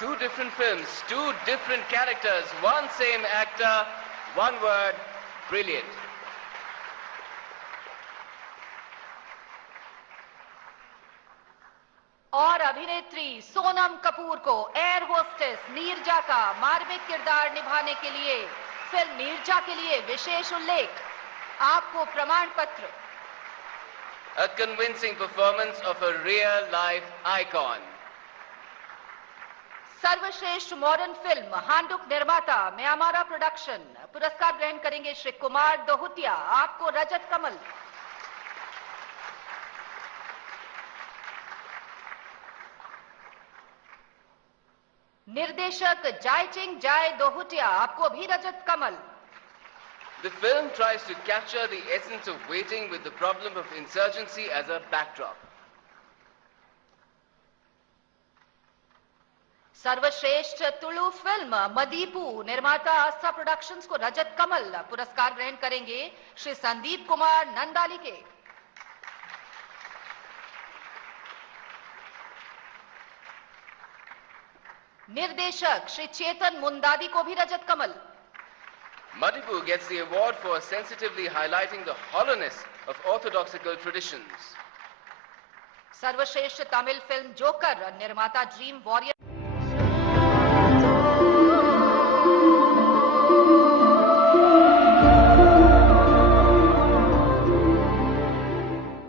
Two different films, two different characters, one same actor, one word, brilliant. और अभिनेत्री सोनम कपूर को air hostess Neerja का मार्मिक किरदार निभाने के लिए फिल्म नीरजा के लिए विशेष उल्लेख, आपको प्रमाण पत्र। A convincing performance of a real life icon. सर्वश्रेष्ठ मॉडर्न फिल्म हांडुक निर्माता म्यांमारा प्रोडक्शन, पुरस्कार ग्रहण करेंगे श्री कुमार दोहुटिया, आपको रजत कमल। निर्देशक जायचिंग जाय दोहुटिया, आपको भी रजत कमल। The film tries to capture the essence of waiting with the problem of insurgency as a backdrop. सर्वश्रेष्ठ तुलु फिल्म मदीपू, निर्माता आस्था प्रोडक्शंस को रजत कमल, पुरस्कार ग्रहण करेंगे श्री संदीप कुमार नंदाली के। निर्देशक श्री चेतन मुंदादी को भी रजत कमल। Madipu gets the award for sensitively highlighting the hollowness of orthodoxical traditions. सर्वश्रेष्ठ तमिल फिल्म जोकर, निर्माता ड्रीम वॉरियर